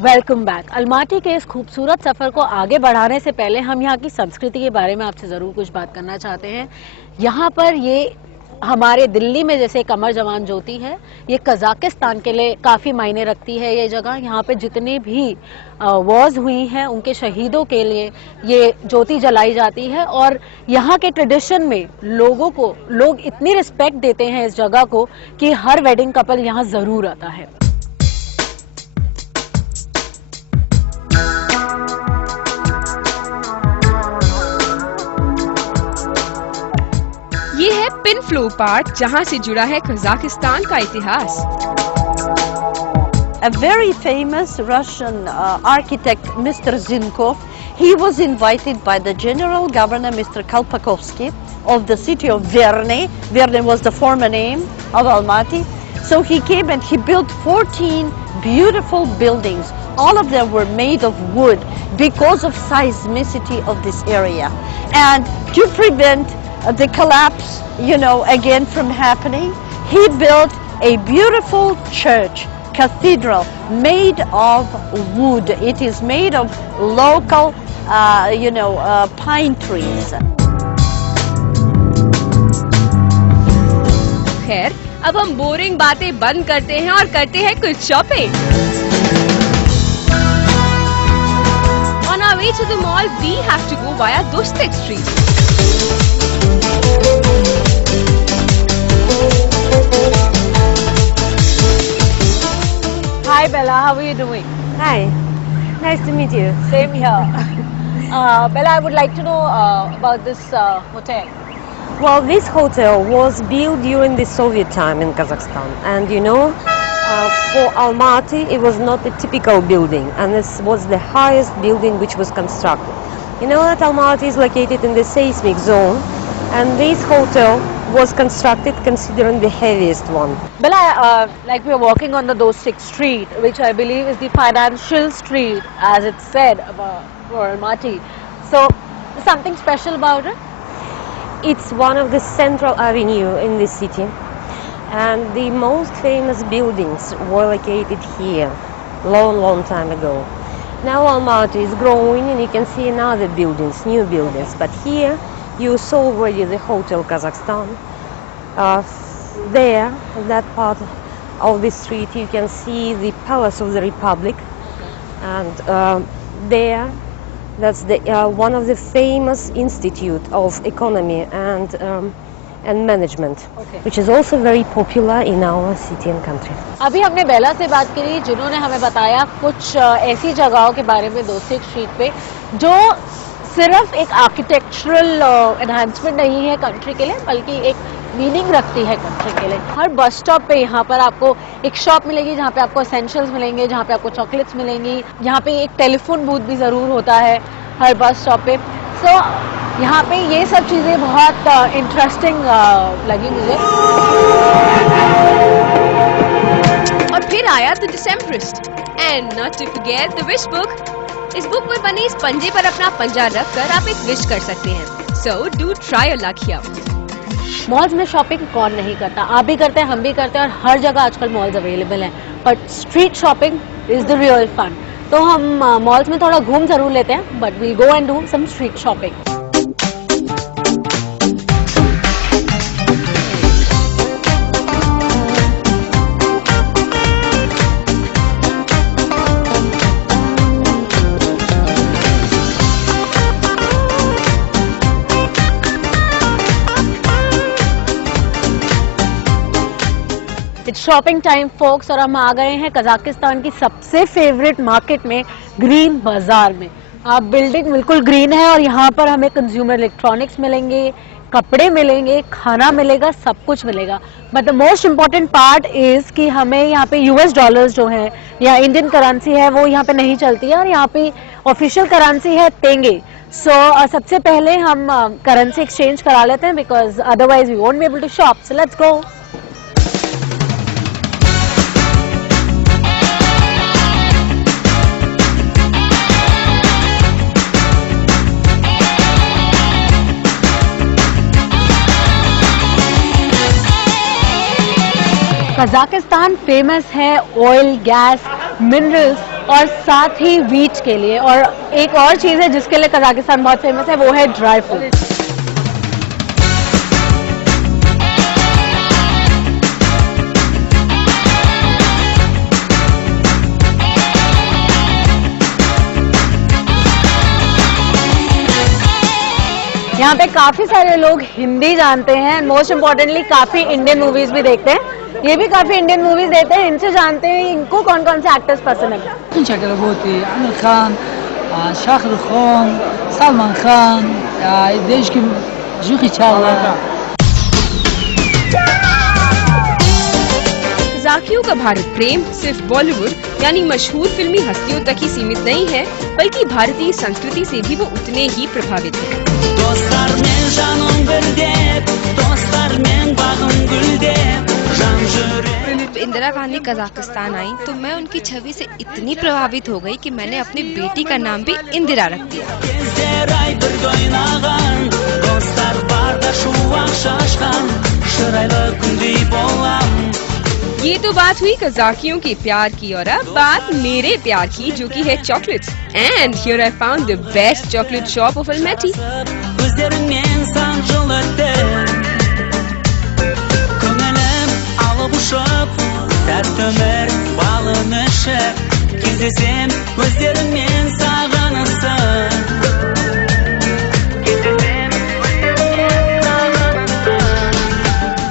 Welcome back. Almaty के इस खूबसूरत सफ़र को आगे बढ़ाने से पहले हम यहाँ की संस्कृति के बारे में आपसे ज़रूर कुछ बात करना चाहते हैं। यहाँ पर ये हमारे दिल्ली में जैसे कमर जवान ज्योति है, ये कजाकिस्तान के लिए काफ़ी मायने रखती है। ये जगह यहाँ पे जितने भी वॉर्स हुई हैं उनके शहीदों के लिए ये ज्योति जलाई जाती है। और यहाँ के ट्रेडिशन में लोग इतनी रिस्पेक्ट देते हैं इस जगह को कि हर वेडिंग कपल यहाँ ज़रूर आता है। ये है पिन फ्लो पार्क, जहाँ से जुड़ा है कजाकिस्तान का इतिहास। A very famous Russian architect, Mr. Zinkov, he was invited by the general governor, Mr. Kalpakovsky, of the city of Verne. Verne was the former name of Almaty. So he came and he built 14 beautiful buildings. All of them were made of wood because of seismicity of this area. And to prevent the collapse, again from happening, he built a beautiful church, cathedral, made of wood. It is made of local, pine trees. खैर, अब हम boring बातें बंद करते हैं और करते हैं कुछ shopping. On our way to the mall, we have to go via Dostek Street. Hi Bella, how are you doing? Hi, nice to meet you. Same here. Bella, I would like to know about this hotel. Well, this hotel was built during the Soviet time in Kazakhstan, and for Almaty it was not a typical building, and this was the highest building which was constructed. You know that Almaty is located in the seismic zone, and this hotel was constructed considering the heaviest one. Bella, like we are walking on the Dostek Street, which I believe is the financial street, as it's said for Almaty. So, something special about it? It's one of the central avenue in the city, and the most famous buildings were located here long time ago. Now Almaty is growing and you can see another buildings, new buildings, but here you saw already the Hotel Kazakhstan. There, in that part of the street, you can see the Palace of the Republic, and there, that's one of the famous institute of economy and management, Okay. which is also very popular in our city and country. अभी हमने बेला से बात करी जिन्होंने हमें बताया कुछ ऐसी जगहों के बारे में दोस्तेक स्ट्रीट पे जो सिर्फ एक आर्किटेक्चरल एनहांसमेंट नहीं है कंट्री के लिए, बल्कि एक मीनिंग रखती है कंट्री के लिए। हर बस स्टॉप पे यहाँ पर आपको एक शॉप मिलेगी जहाँ पे आपको एसेंशियल्स मिलेंगे, जहाँ पे आपको चॉकलेट्स मिलेंगी, यहाँ पे एक टेलीफोन बूथ भी ज़रूर होता है हर बस स्टॉप पे। सो यहाँ पे ये सब चीज़ें बहुत इंटरेस्टिंग लगी मुझे। और फिर आया the Decembrist, and not to forget the wish book. इस बुक पर बनी इस पंजे पर अपना पंजा रख कर आप एक विश कर सकते हैं। So do try your luck here. Malls में शॉपिंग कौन नहीं करता, आप भी करते हैं, हम भी करते हैं, और हर जगह आजकल मॉल्स अवेलेबल हैं, but street shopping is the real fun. तो हम मॉल्स में थोड़ा घूम जरूर लेते हैं, but we'll go and do some street shopping. It's shopping time folks, और हम आ गए हैं कजाकिस्तान की सबसे फेवरेट मार्केट में, ग्रीन बाजार में। आप बिल्डिंग बिल्कुल ग्रीन है और यहाँ पर हमें कंज्यूमर इलेक्ट्रॉनिक्स मिलेंगे, कपड़े मिलेंगे, खाना मिलेगा, सब कुछ मिलेगा। But the most important part is कि हमें यहाँ पे यूएस डॉलर्स जो है या इंडियन करेंसी है वो यहाँ पे नहीं चलती है, और यहाँ पे ऑफिशियल करेंसी है तेंगे। सो सबसे पहले हम करेंसी एक्सचेंज करा लेते हैं, because otherwise we won't be able to shop. So let's go. Kazakhstan famous है ऑयल, गैस, मिनरल्स और साथ ही वीट के लिए। और एक और चीज़ है जिसके लिए कजाकिस्तान बहुत फेमस है, वो है ड्राई फ्रूट। यहाँ पे काफी सारे लोग हिंदी जानते हैं, मोस्ट इम्पोर्टेंटली काफी इंडियन मूवीज भी देखते हैं। ये भी काफी इंडियन मूवीज देखते हैं, इनसे जानते हैं इनको कौन कौन से एक्टर्स पसंद है। चक्रवर्ती, आमिर खान, शाहरुख खान, सलमान खान, देश की जूही चावला। कज़ाकियों का भारत प्रेम सिर्फ बॉलीवुड यानी मशहूर फिल्मी हस्तियों तक ही सीमित नहीं है, बल्कि भारतीय संस्कृति से भी वो उतने ही प्रभावित हैं। जब इंदिरा गांधी कजाकिस्तान आई तो मैं उनकी छवि से इतनी प्रभावित हो गई कि मैंने अपनी बेटी का नाम भी इंदिरा रख दिया। ये तो बात हुई कज़ाकियों के प्यार की, और अब बात मेरे प्यार की, जो की है chocolates. And here I found the best chocolate shop of Almaty.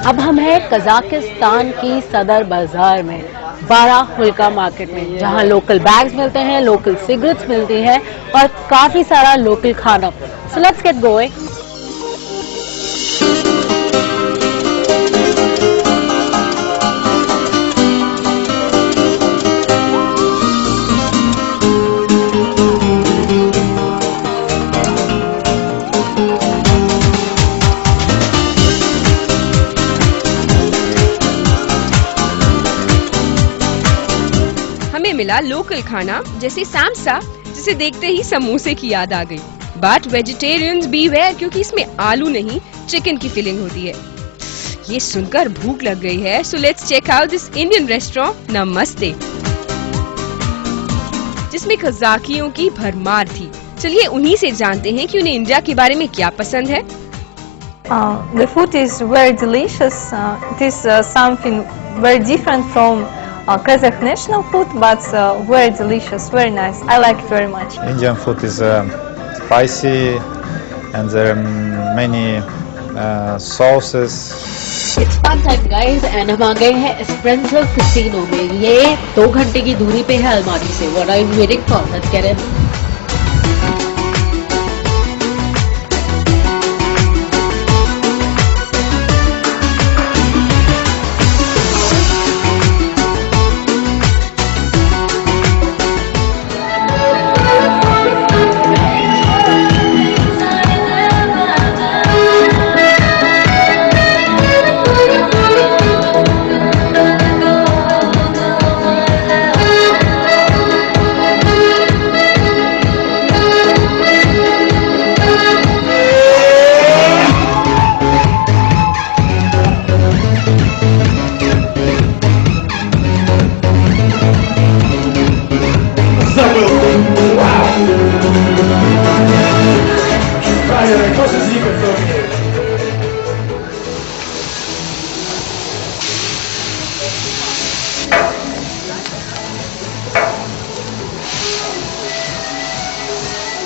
अब हम हैं कजाकिस्तान की सदर बाजार में, बारा हुल्का मार्केट में, जहां लोकल बैग्स मिलते हैं, लोकल सिगरेट्स मिलती हैं और काफी सारा लोकल खाना। So let's get going. मिला लोकल खाना जैसे सामसा, जिसे देखते ही समोसे की याद आ गई। बट वेजिटेरियंस बीवेयर, क्योंकि इसमें आलू नहीं चिकन की फिलिंग होती है। ये सुनकर भूख लग गई है, so let's check out this Indian restaurant Namaste, जिसमें कज़ाकियों की भरमार थी। चलिए उन्हीं से जानते हैं कि उन्हें इंडिया के बारे में क्या पसंद है। The food is very delicious. It is something very different from Kazakh national food, but very delicious, very nice. I like it very much. Indian food is spicy and there are many sauces. It's fun time guys, and हम आ गए हैं एस्प्रेंसो casino में। ये 2 घंटे की दूरी पे है अलमाटी से। What are you waiting for? Let's get in.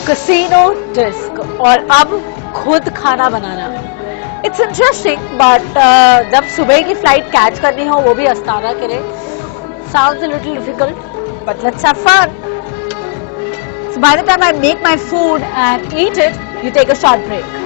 Casino disc और अब खुद खाना बनाना। इट्स इंटरेस्टिंग, बट जब सुबह की फ्लाइट कैच करनी हो, वो भी अस्ताना के लिए, sounds a little difficult, but let's have fun. So by the time I make my food and eat it, you take a short break.